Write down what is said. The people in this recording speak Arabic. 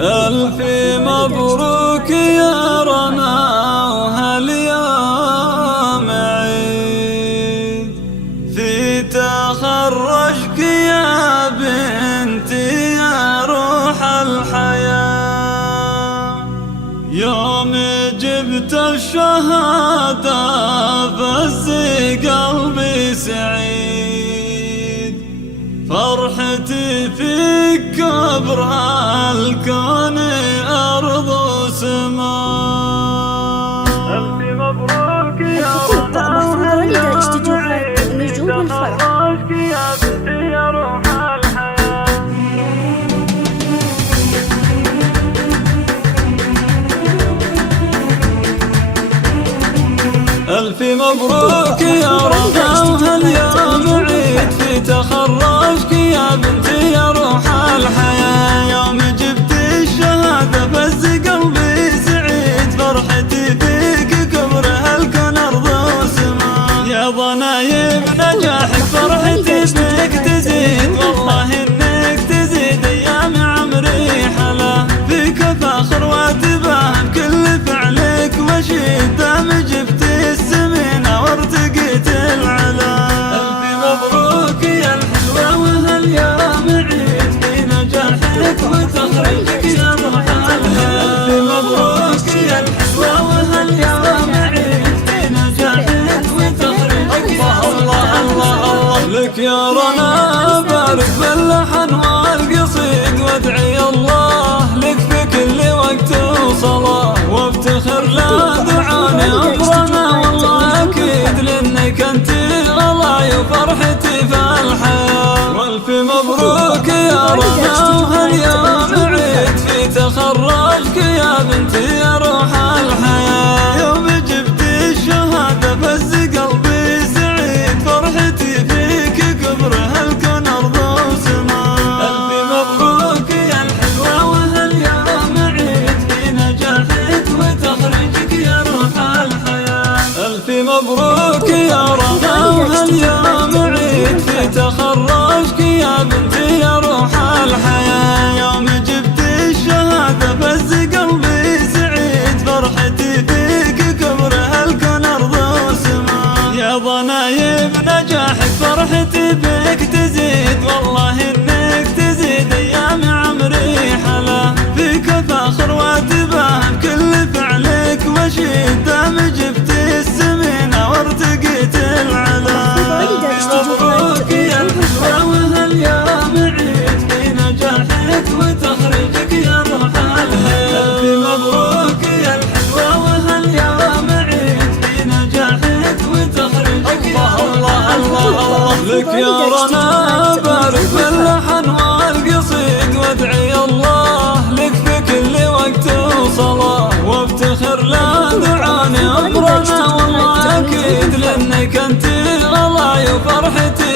ألف مبروك يا رنا وهاليوم عيد في تخرجك يا بنتي يا روح الحياة. يوم جبت الشهادة فز قلبي سعيد، فرحتي في كبر الكون أرض وسماء. ألف مبروك يا الخطوط مفروضة اشتجاعات نجوم الفرح. يا بنتي يا روح الحياة. ألف مبروك يا رنا وهاليوم عيد في تخرجك يا بنتي يا روح الحياة. يوم جبت الشهادة فز قلبي سعيد، فرحتي فيك كبر هالكون أرض وسماء. يا ضنايب نجاحك فرحتي فيك تزيد، والله إنك تزيد أيام عمري حلا. فيك فخر واتباهم كل فعلك وشيد، دام جبت السمينة وارتقيت العلا. ألف مبروك يا الحلوة وهاليوم عيد في نجاحك وتخرجك يا روح الحياة. ألف مبروك يا الحلوة وهاليوم عيد في نجاحك وتخرجك يا الله الله الله. لك يا رنا بارك باللحن والقصيد، وادعي الله لك في كل وقت وصلاة، وافتخر لا دعاني أمرنا والله أكيد، لأنك أنت غلاي وفرحتي في الحياة. والف مبروك يا رنا وهاليوم عيد في تخرجك يا بنتي يا روح الحياة. يوم جبت الشهادة فز قلبي سعيد، فرحتي فيك كبر هالكون أرض وسماء. ألف مبروك يا الحلوة وهاليوم عيد في نجاحك وتخرجك يا روح الحياة. ألف مبروك يا رنا وهاليوم عيد في تخرجك يا بنتي يا روح الحياة. يوم جبت الشهادة فز قلبي سعيد، فرحتي فيك كبر هالكون أرض وسماء. يا ضنايب نجاحك فرحتي بك تزيد، والله إنك تزيد أيام عمري حلا. فيك فخر واتباهم كل فعلك وشيد، دام جبت السمينة وارتقيت العلا. مبروك يا الحلوة وهاليوم عيد في نجاحك وتخرجك يا روح الحياة. ألف مبروك يا الحلوة وهاليوم عيد في نجاحك وتخرجك يا الله الله الله. لك يا رنا بارك باللحن والقصيد، وادعي الله لك في كل وقت وصلاة، وافتخر لا دعاني أمرنا والله أكيد، لأنك أنت غلاي وفرحتي